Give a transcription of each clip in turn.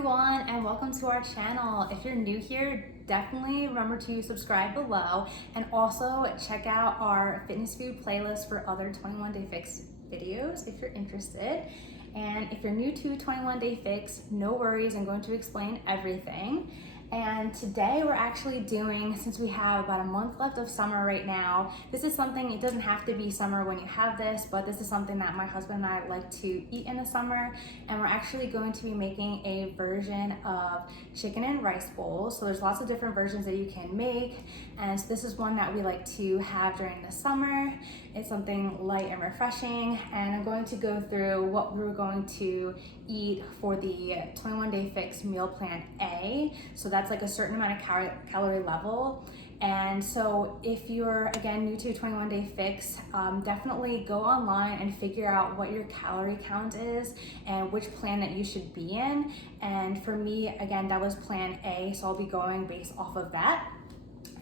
everyone, and welcome to our channel. If you're new here, definitely remember to subscribe below and also check out our fitness food playlist for other 21 Day Fix videos if you're interested. And if you're new to 21 Day Fix, no worries, I'm going to explain everything. And today we're actually doing, since we have about a month left of summer right now, this is something, it doesn't have to be summer when you have this, but this is something that my husband and I like to eat in the summer. And we're actually going to be making a version of chicken and rice bowls. So there's lots of different versions that you can make. And so this is one that we like to have during the summer. It's something light and refreshing. And I'm going to go through what we're going to eat for the 21 Day Fix meal plan A. So that's like a certain amount of calorie level. And so if you're, again, new to 21 Day Fix, definitely go online and figure out what your calorie count is and which plan that you should be in. And for me, again, that was plan A, so I'll be going based off of that.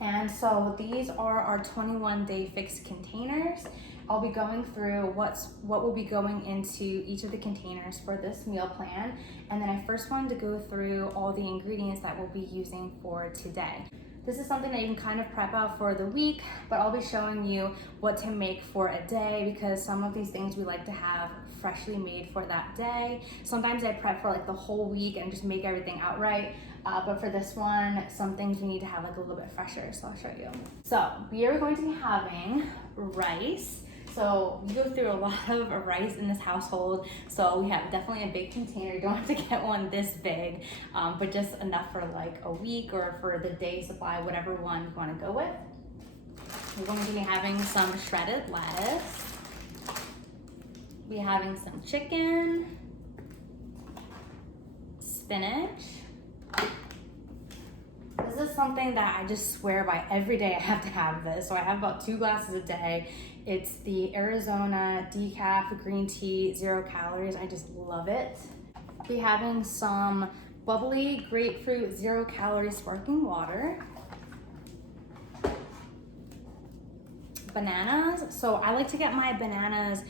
And so these are our 21 Day Fix containers. I'll be going through what will be going into each of the containers for this meal plan. And then I first wanted to go through all the ingredients that we'll be using for today. This is something that you can kind of prep out for the week, but I'll be showing you what to make for a day because some of these things we like to have freshly made for that day. Sometimes I prep for like the whole week and just make everything outright. But for this one, some things we need to have like a little bit fresher, so I'll show you. So we are going to be having rice. So we go through a lot of rice in this household. So we have definitely a big container. You don't have to get one this big, but just enough for like a week or for the day supply, whatever one you want to go with. We're going to be having some shredded lettuce. We're having some chicken, spinach. This is something that I just swear by every day. I have to have this. So I have about 2 glasses a day. It's the Arizona decaf green tea, 0 calories. I just love it. We're having some bubbly grapefruit 0 calorie sparkling water. Bananas. So I like to get my bananas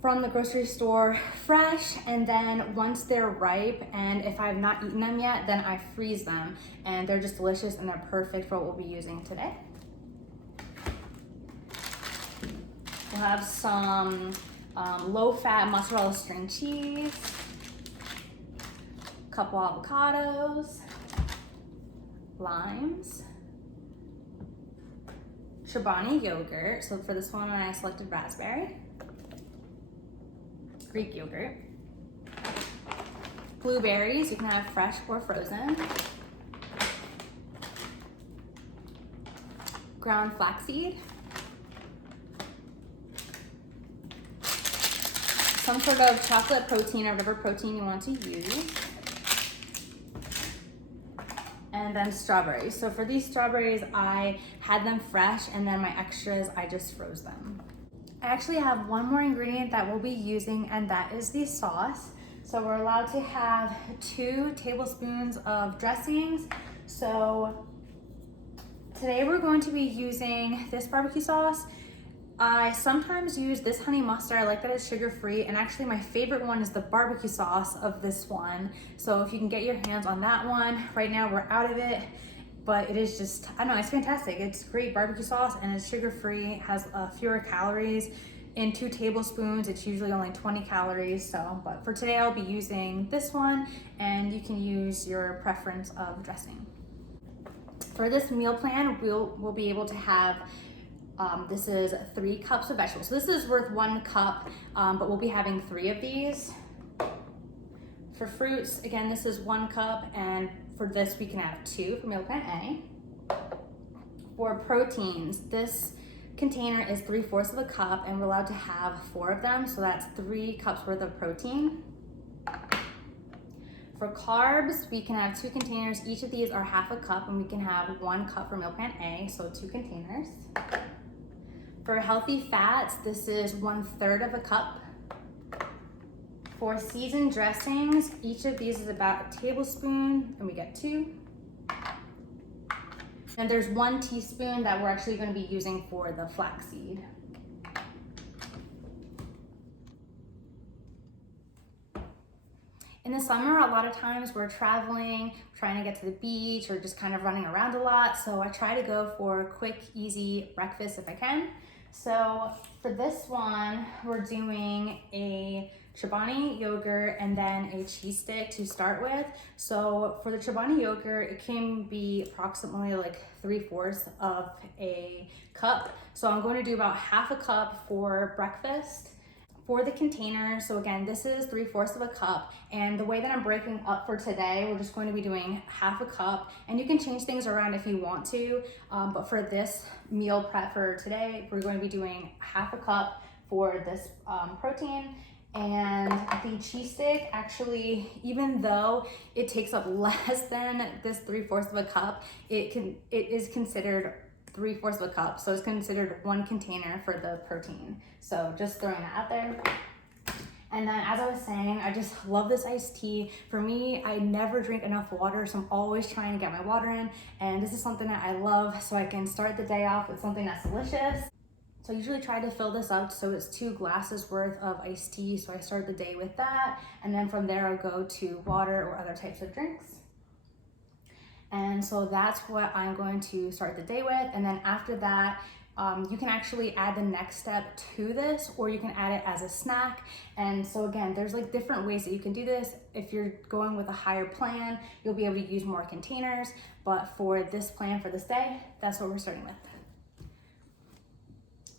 from the grocery store fresh, and then once they're ripe and if I've not eaten them yet, then I freeze them, and they're just delicious and they're perfect for what we'll be using today. We'll have some low-fat mozzarella string cheese, a couple avocados, limes, Chobani yogurt. So for this one I selected raspberry. Greek yogurt, blueberries, you can have fresh or frozen, ground flaxseed, some sort of chocolate protein or whatever protein you want to use, and then strawberries. So for these strawberries, I had them fresh, and then my extras, I just froze them. I actually have one more ingredient that we'll be using, and that is the sauce. So we're allowed to have 2 tablespoons of dressings. So today we're going to be using this barbecue sauce. I sometimes use this honey mustard. I like that it's sugar-free, and actually my favorite one is the barbecue sauce of this one. So if you can get your hands on that one, right now we're out of it. But it is just, I don't know, it's fantastic. It's great barbecue sauce and it's sugar-free, has fewer calories. In 2 tablespoons, it's usually only 20 calories. So, but for today, I'll be using this one, and you can use your preference of dressing. For this meal plan, we'll be able to have, this is 3 cups of vegetables. So this is worth 1 cup, but we'll be having 3 of these. For fruits, again, this is 1 cup, and for this, we can have 2 for meal plan A. For proteins, this container is 3/4 of a cup, and we're allowed to have 4 of them, so that's 3 cups worth of protein. For carbs, we can have 2 containers. Each of these are 1/2 cup, and we can have 1 cup for meal plan A, so 2 containers. For healthy fats, this is 1/3 of a cup. For seasoned dressings, each of these is about a tablespoon, and we get 2. And there's 1 teaspoon that we're actually going to be using for the flaxseed. In the summer, a lot of times we're traveling, trying to get to the beach or just kind of running around a lot. So I try to go for quick, easy breakfast if I can. So for this one, we're doing a Chobani yogurt and then a cheese stick to start with. So for the Chobani yogurt, it can be approximately like 3/4 of a cup. So I'm going to do about half a cup for breakfast. For the container, so again, this is 3/4 of a cup, and the way that I'm breaking up for today, we're just going to be doing half a cup, and you can change things around if you want to, but for this meal prep for today, we're going to be doing half a cup for this protein. And the cheese stick, actually, even though it takes up less than this 3/4 of a cup, it is considered 3/4 of a cup, so it's considered one container for the protein. So just throwing that out there. And then as I was saying, I just love this iced tea. For me, I never drink enough water, so I'm always trying to get my water in, and this is something that I love, so I can start the day off with something that's delicious. So I usually try to fill this up so it's 2 glasses worth of iced tea, so I start the day with that, and then from there I go to water or other types of drinks. And so that's what I'm going to start the day with. And then after that, you can actually add the next step to this, or you can add it as a snack. And so again, there's like different ways that you can do this. If you're going with a higher plan, you'll be able to use more containers. But for this plan for this day, that's what we're starting with.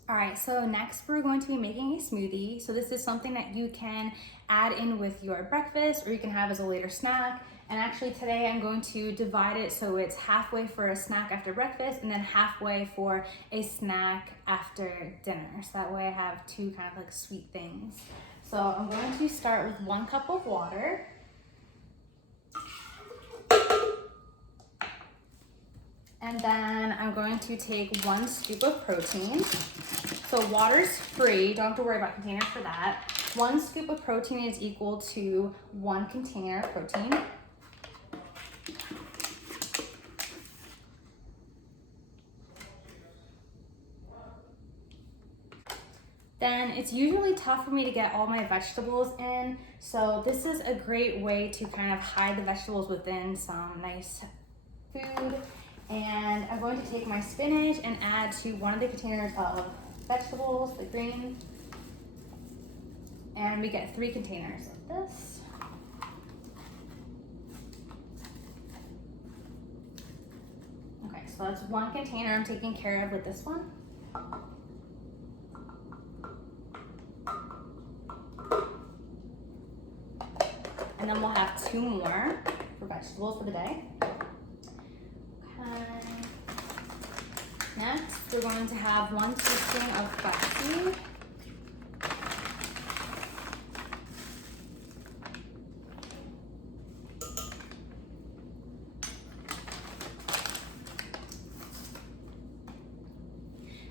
All right, so next we're going to be making a smoothie. So this is something that you can add in with your breakfast, or you can have as a later snack. And actually today I'm going to divide it so it's halfway for a snack after breakfast and then halfway for a snack after dinner. So that way I have 2 kind of like sweet things. So I'm going to start with 1 cup of water. And then I'm going to take 1 scoop of protein. So water's free, don't have to worry about containers for that. 1 scoop of protein is equal to 1 container of protein. Then it's usually tough for me to get all my vegetables in, so this is a great way to kind of hide the vegetables within some nice food. And I'm going to take my spinach and add to 1 of the containers of vegetables, the green. And we get 3 containers of this. Okay, so that's 1 container I'm taking care of with this one. And then we'll have 2 more for vegetables for the day. Okay. Next, we're going to have 1 teaspoon of flaxseed.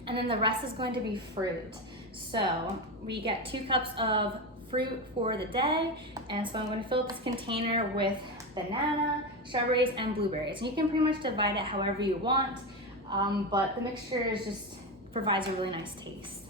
And then the rest is going to be fruit. So we get 2 cups of fruit for the day, and so I'm going to fill up this container with banana, strawberries, and blueberries. And you can pretty much divide it however you want, but the mixture is just provides a really nice taste.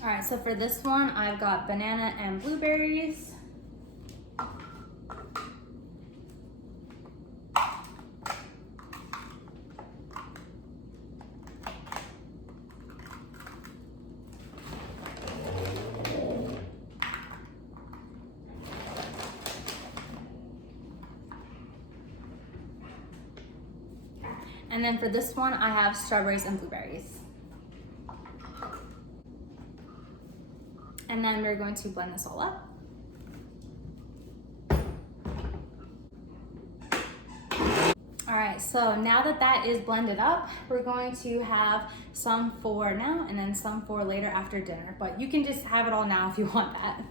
All right, so for this one, I've got banana and blueberries. And then for this one, I have strawberries and blueberries. And then we're going to blend this all up. All right, so now that that is blended up, we're going to have some for now and then some for later after dinner. But you can just have it all now if you want that.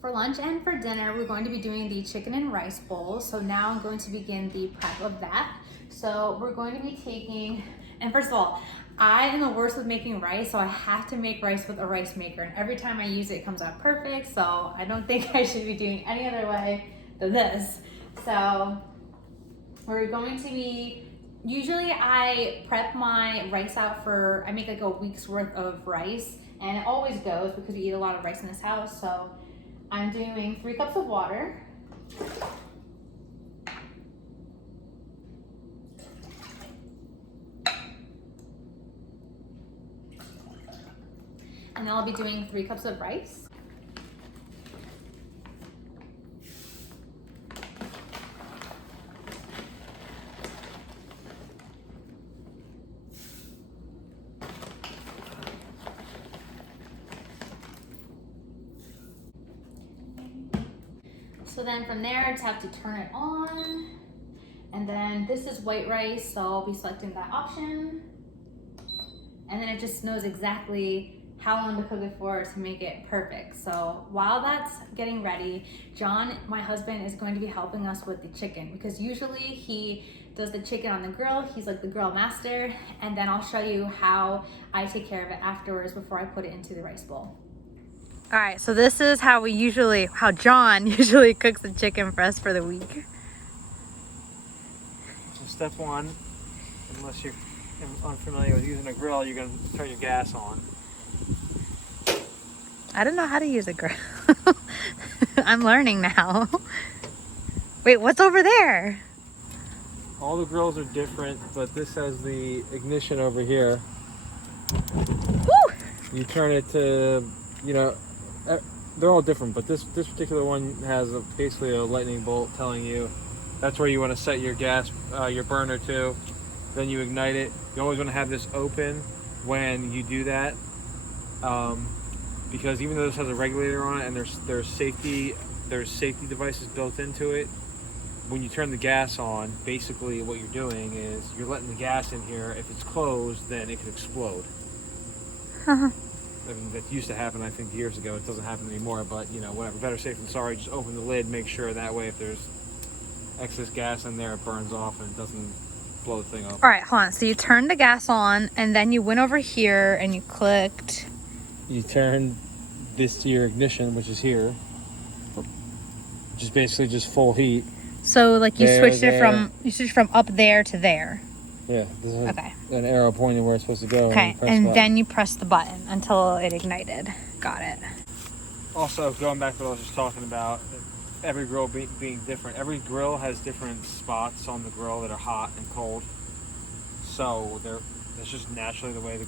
For lunch and for dinner, we're going to be doing the chicken and rice bowl. So now I'm going to begin the prep of that. So we're going to be taking, and first of all, I am the worst with making rice, so I have to make rice with a rice maker. And every time I use it, it comes out perfect. So I don't think I should be doing any other way than this. So we're going to be, usually I prep my rice out for, I make like a week's worth of rice, and it always goes because we eat a lot of rice in this house. So I'm doing 3 cups of water. And then I'll be doing 3 cups of rice. So then from there, I just have to turn it on. And then this is white rice, so I'll be selecting that option. And then it just knows exactly how long to cook it for to make it perfect. So while that's getting ready, John, my husband, is going to be helping us with the chicken, because usually he does the chicken on the grill. He's like the grill master. And then I'll show you how I take care of it afterwards before I put it into the rice bowl. All right, so this is how John usually cooks the chicken for us for the week. So step 1, unless you're unfamiliar with using a grill, you're gonna turn your gas on. I don't know how to use a grill. I'm learning now. Wait, what's over there? All the grills are different, but this has the ignition over here. Woo! You turn it to, you know, they're all different, but this particular one has basically a lightning bolt telling you that's where you want to set your gas, your burner to. Then you ignite it. You always want to have this open when you do that, because even though this has a regulator on it and there's safety devices built into it, when you turn the gas on, basically what you're doing is you're letting the gas in here. If it's closed, then it could explode. I mean, that used to happen, I think, years ago. It doesn't happen anymore, but, you know, whatever. Better safe than sorry. Just open the lid, make sure that way if there's excess gas in there, it burns off and it doesn't blow the thing up. All right, hold on. So you turned the gas on, and then you went over here and you clicked. You turn this to your ignition, which is here, which is basically just full heat. So like you switched from up there to there. Yeah, this is Okay. an arrow pointing where it's supposed to go. Okay, and then you press the button until it ignited. Got it. Also, going back to what I was just talking about, every grill being different. Every grill has different spots on the grill that are hot and cold. So that's just naturally the way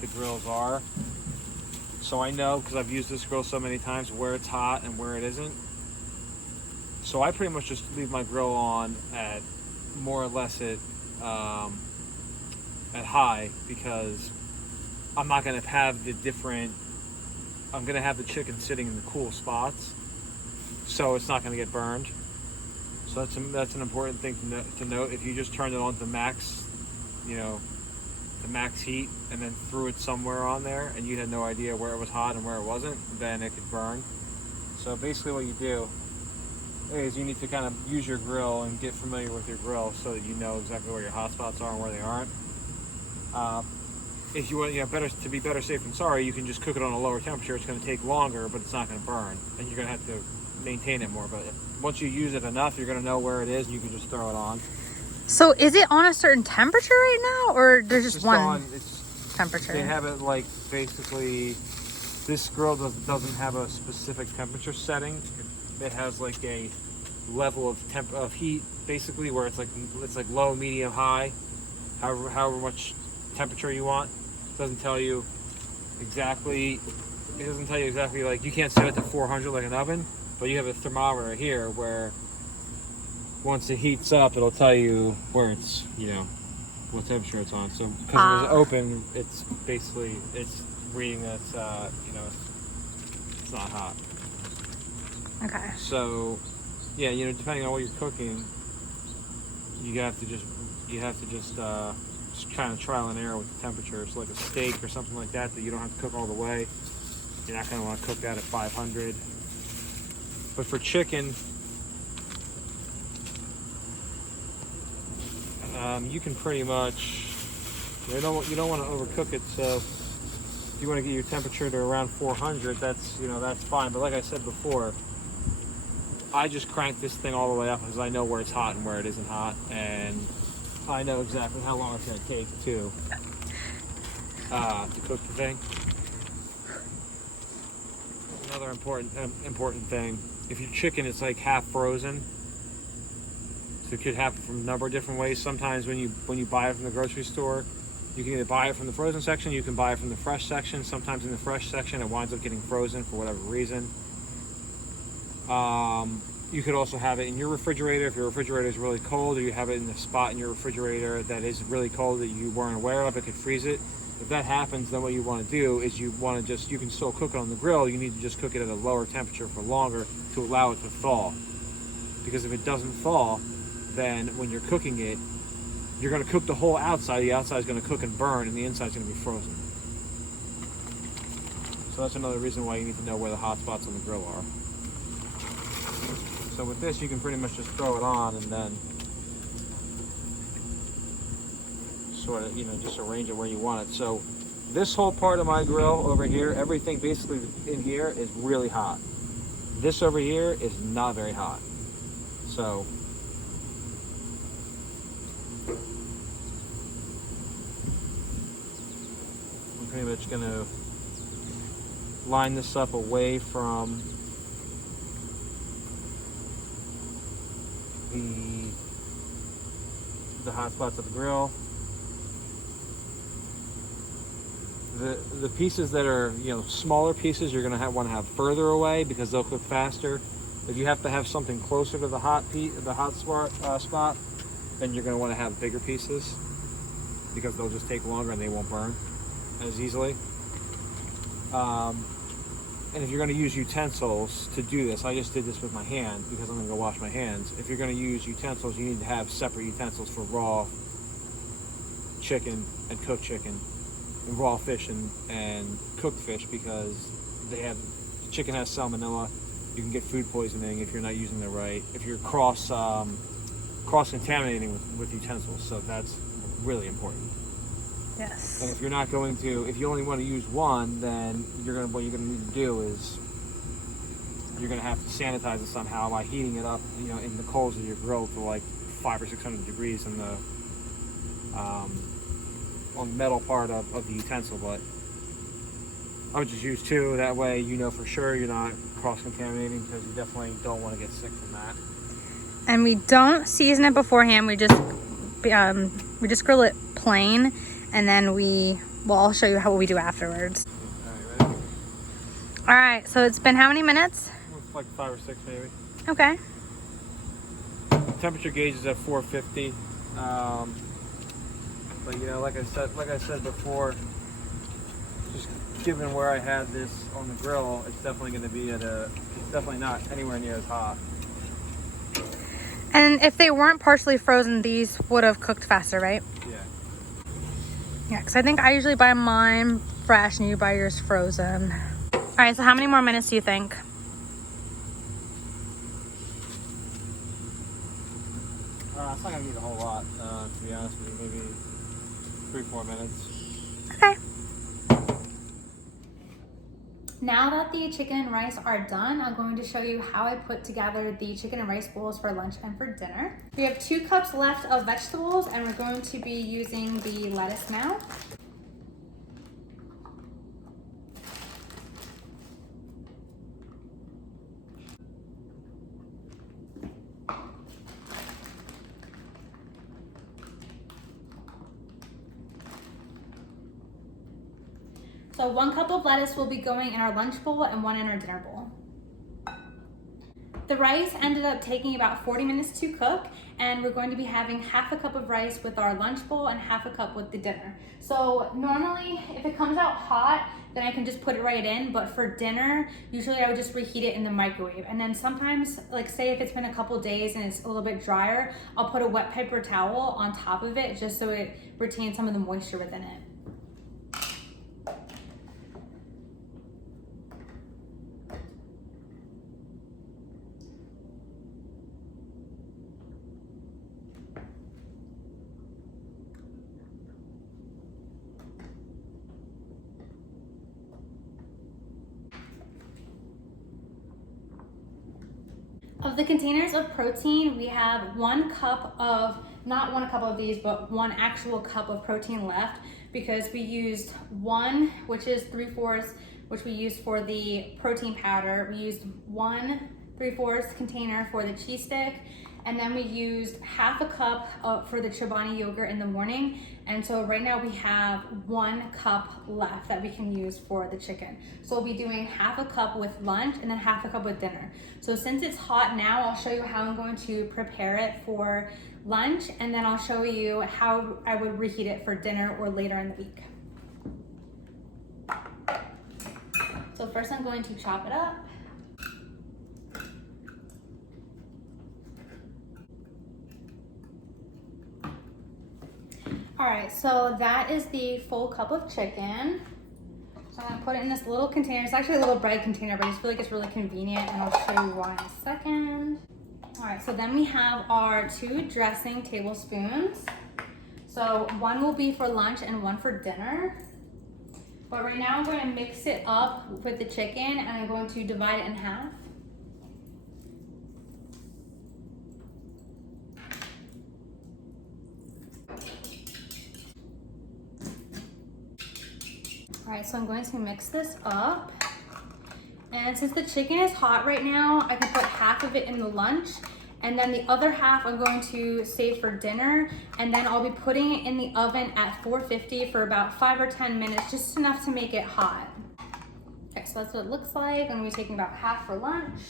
the grills are. So I know, because I've used this grill so many times, where it's hot and where it isn't. So I pretty much just leave my grill on at more or less at high, because I'm not going to have I'm going to have the chicken sitting in the cool spots, so it's not going to get burned. So that's an important thing to note. If you just turned it on to max, the max heat, and then threw it somewhere on there and you had no idea where it was hot and where it wasn't, then it could burn. So basically what you do is you need to kind of use your grill and get familiar with your grill so that you know exactly where your hot spots are and where they aren't. If you want, to be better safe than sorry, you can just cook it on a lower temperature. It's going to take longer, but it's not going to burn, and you're going to have to maintain it more. But once you use it enough, you're going to know where it is, and you can just throw it on. So is it on a certain temperature right now, or there's just one temperature? They have it like basically. This grill doesn't have a specific temperature setting. It has like a level of heat, basically, where it's like low, medium, high, however much temperature you want. It doesn't tell you exactly. Like, you can't set it to 400 like an oven, but you have a thermometer here where once it heats up, it'll tell you where it's what temperature it's on. So because it was open, it's basically reading that you know, it's not hot. Okay. So yeah, you know, depending on what you're cooking, you have to just kind of trial and error with the temperature. So like a steak or something like that you don't have to cook all the way. You're not going to want to cook that at 500. But for chicken, you can pretty much, you don't want to overcook it. So if you want to get your temperature to around 400, that's fine. But like I said before, I just crank this thing all the way up because I know where it's hot and where it isn't hot, and I know exactly how long it's going to take to cook the thing. Another important thing: if your chicken is like half frozen, so it could happen from a number of different ways. Sometimes when you buy it from the grocery store, you can either buy it from the frozen section, you can buy it from the fresh section. Sometimes in the fresh section, it winds up getting frozen for whatever reason. You could also have it in your refrigerator if your refrigerator is really cold, or you have it in a spot in your refrigerator that is really cold that you weren't aware of. It could freeze it. If that happens, then what you want to do is you can still cook it on the grill. You need to just cook it at a lower temperature for longer to allow it to thaw. Because if it doesn't thaw, then when you're cooking it, you're going to cook the whole outside. The outside is going to cook and burn, and the inside is going to be frozen. So that's another reason why you need to know where the hot spots on the grill are. So with this, you can pretty much just throw it on and then sort of, just arrange it where you want it. So this whole part of my grill over here, everything basically in here is really hot. This over here is not very hot. So I'm pretty much going to line this up away from the hot spots of the grill. The pieces that are smaller pieces, you're going to want to have further away because they'll cook faster. If you have to have something closer to the hot spot, then you're going to want to have bigger pieces because they'll just take longer and they won't burn as easily. And if you're going to use utensils to do this, I just did this with my hand because I'm going to go wash my hands. If you're going to use utensils, you need to have separate utensils for raw chicken and cooked chicken, and raw fish and cooked fish, because chicken has salmonella. You can get food poisoning if you're not using the right, if you're cross contaminating with utensils. So that's really important. Yes. And if you only want to use one, then what you're gonna need to do is you're gonna have to sanitize it somehow by heating it up, in the coals of your grill to like 500 or 600 degrees in the on the metal part of the utensil. But I would just use two. That way, for sure you're not cross-contaminating, because you definitely don't want to get sick from that. And we don't season it beforehand. We just grill it plain. And then I'll show you what we do afterwards. All right, ready? All right, so it's been how many minutes? Like 5 or 6 maybe. Okay. Temperature gauge is at 450. But like I said before, just given where I had this on the grill, it's definitely going to be it's definitely not anywhere near as hot. And if they weren't partially frozen, these would have cooked faster, right? Yeah. Yeah, because I think I usually buy mine fresh and you buy yours frozen. All right, so how many more minutes do you think? It's not going to need a whole lot, to be honest with you. Maybe 3-4 minutes. Okay. Now that the chicken and rice are done, I'm going to show you how I put together the chicken and rice bowls for lunch and for dinner. We have 2 cups left of vegetables, and we're going to be using the lettuce now. So 1 cup of lettuce will be going in our lunch bowl and 1 in our dinner bowl. The rice ended up taking about 40 minutes to cook, and we're going to be having half a cup of rice with our lunch bowl and half a cup with the dinner. So normally if it comes out hot, then I can just put it right in, but for dinner, usually I would just reheat it in the microwave. And then sometimes, like say if it's been a couple days and it's a little bit drier, I'll put a wet paper towel on top of it just so it retains some of the moisture within it. Of the containers of protein, we have 1 cup of, not 1 cup of these, but 1 actual cup of protein left because we used 1, which is 3/4, which we used for the protein powder. We used 1 3/4 container for the cheese stick, and then we used half a cup for the Chobani yogurt in the morning. And so right now we have 1 cup left that we can use for the chicken. So we'll be doing half a cup with lunch and then half a cup with dinner. So since it's hot now, I'll show you how I'm going to prepare it for lunch, and then I'll show you how I would reheat it for dinner or later in the week. So first I'm going to chop it up. All right, so that is the full cup of chicken. So I'm gonna put it in this little container. It's actually a little bread container, but I just feel like it's really convenient, and I'll show you why in a second. All right, so then we have our 2 dressing tablespoons. So 1 will be for lunch and 1 for dinner. But right now I'm going to mix it up with the chicken, and I'm going to divide it in half. All right, so I'm going to mix this up. And since the chicken is hot right now, I can put half of it in the lunch, and then the other half I'm going to save for dinner, and then I'll be putting it in the oven at 450 for about 5 or 10 minutes, just enough to make it hot. Okay, so that's what it looks like. I'm gonna be taking about half for lunch.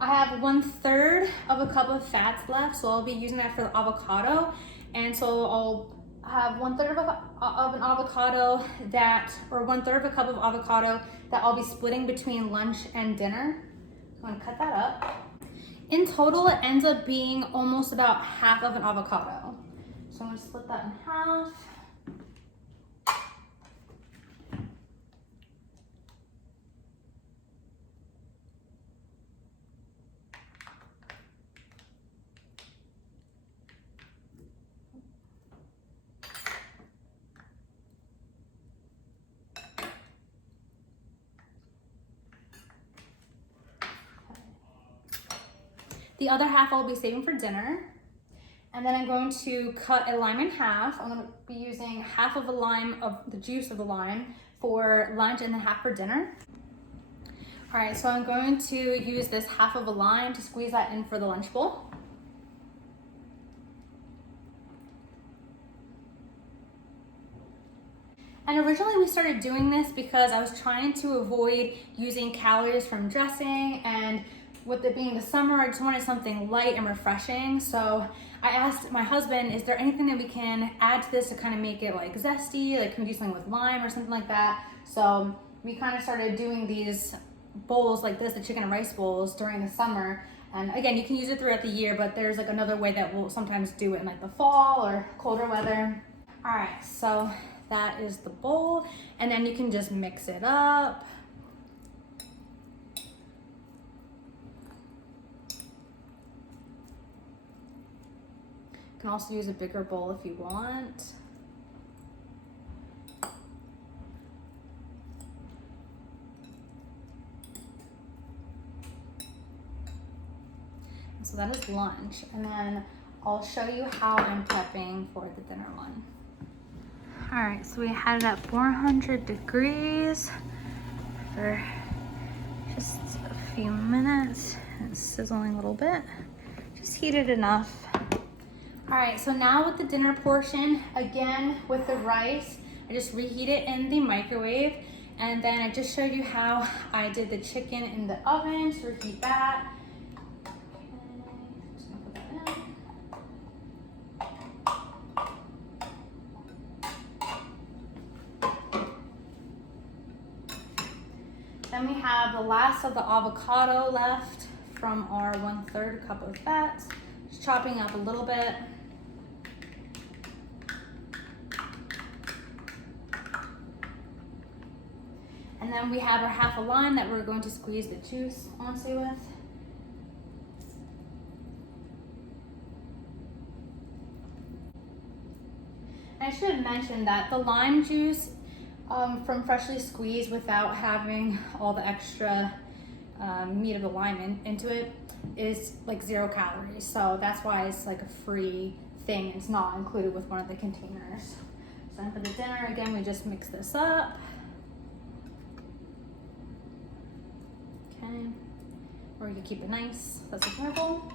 I have 1/3 of a cup of fats left, so I'll be using that for the avocado. And so I'll have 1/3 of an avocado or 1/3 of a cup of avocado that I'll be splitting between lunch and dinner. So I'm gonna cut that up. In total, it ends up being almost about half of an avocado. So I'm gonna split that in half. The other half I'll be saving for dinner. And then I'm going to cut a lime in half. I'm gonna be using half of a lime of the juice of the lime for lunch and then half for dinner. All right, so I'm going to use this half of a lime to squeeze that in for the lunch bowl. And originally we started doing this because I was trying to avoid using calories from dressing, and with it being the summer, I just wanted something light and refreshing. So I asked my husband, is there anything that we can add to this to kind of make it like zesty? Like, can we do something with lime or something like that? So we kind of started doing these bowls like this, the chicken and rice bowls, during the summer. And again, you can use it throughout the year, but there's like another way that we'll sometimes do it in like the fall or colder weather. All right, so that is the bowl. And then you can just mix it up. You can also use a bigger bowl if you want. So that is lunch, and then I'll show you how I'm prepping for the dinner one. All right, so we had it at 400 degrees for just a few minutes. It's sizzling a little bit. Just heat it enough. All right, so now with the dinner portion, again with the rice, I just reheat it in the microwave. And then I just showed you how I did the chicken in the oven to reheat that. Just gonna put that in. Then we have the last of the avocado left from our 1/3 cup of fat. Just chopping up a little bit. And then we have our half a lime that we're going to squeeze the juice onto with. And I should have mentioned that the lime juice from freshly squeezed without having all the extra meat of the lime into it is like 0 calories. So that's why it's like a free thing. It's not included with one of the containers. So then for the dinner, again, we just mix this up. Okay, or you can keep it nice, that's adorable.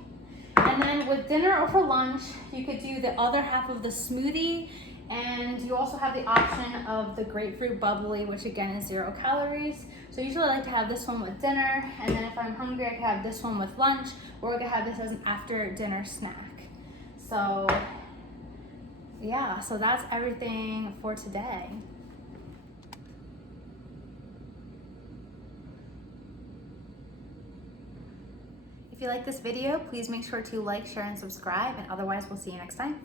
And then with dinner or for lunch, you could do the other half of the smoothie, and you also have the option of the grapefruit bubbly, which again is 0 calories. So usually I like to have this one with dinner, and then if I'm hungry, I can have this one with lunch, or I can have this as an after dinner snack. So yeah, so that's everything for today. If you like this video, please make sure to like, share, and subscribe, and otherwise we'll see you next time.